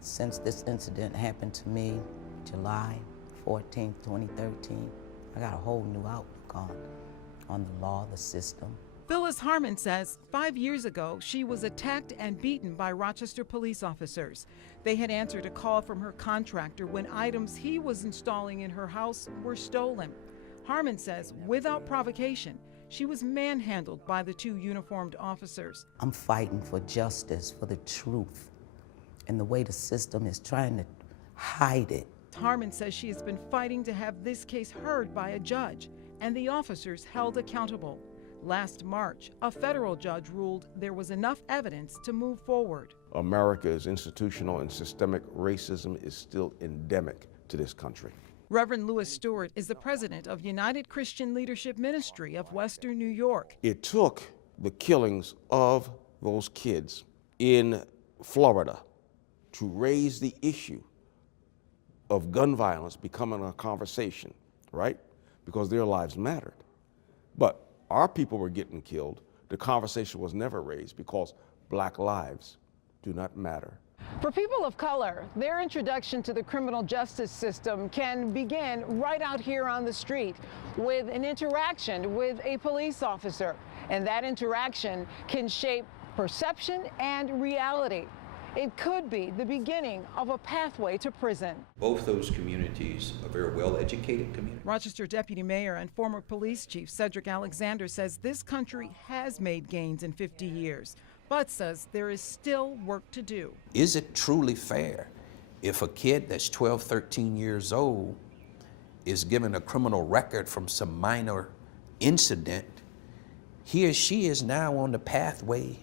Since this incident happened to me, July 14th, 2013, I got a whole new outlook on the law, the system. Phyllis Harmon says 5 years ago, she was attacked and beaten by Rochester police officers. They had answered a call from her contractor when items he was installing in her house were stolen. Harmon says without provocation, she was manhandled by the two uniformed officers. I'm fighting for justice, for the truth, and the way the system is trying to hide it. Harmon says she has been fighting to have this case heard by a judge and the officers held accountable. Last March, a federal judge ruled there was enough evidence to move forward. America's institutional and systemic racism is still endemic to this country. Reverend Lewis Stewart is the president of United Christian Leadership Ministry of Western New York. It took the killings of those kids in Florida to raise the issue of gun violence becoming a conversation, right? Because their lives mattered. But our people were getting killed. The conversation was never raised because black lives do not matter. For people of color, their introduction to the criminal justice system can begin right out here on the street with an interaction with a police officer. And that interaction can shape perception and reality. It could be the beginning of a pathway to prison. Both those communities are very well-educated communities. Rochester Deputy Mayor and former police chief Cedric Alexander says this country has made gains in 50 years, but says there is still work to do. Is it truly fair if a kid that's 12, 13 years old is given a criminal record from some minor incident, he or she is now on the pathway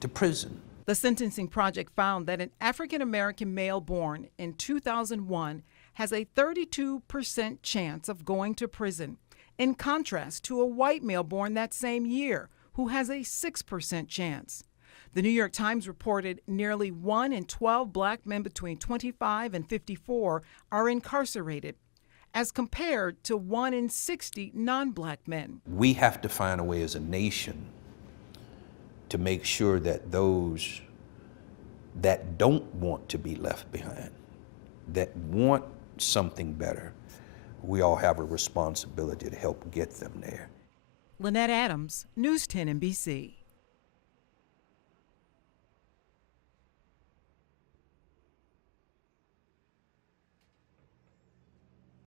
to prison? The Sentencing Project found that an African-American male born in 2001 has a 32% chance of going to prison, in contrast to a white male born that same year who has a 6% chance. The New York Times reported nearly 1 in 12 black men between 25 and 54 are incarcerated, as compared to 1 in 60 non-black men. We have to find a way as a nation to make sure that those that don't want to be left behind, that want something better, we all have a responsibility to help get them there. Lynette Adams, News 10 NBC.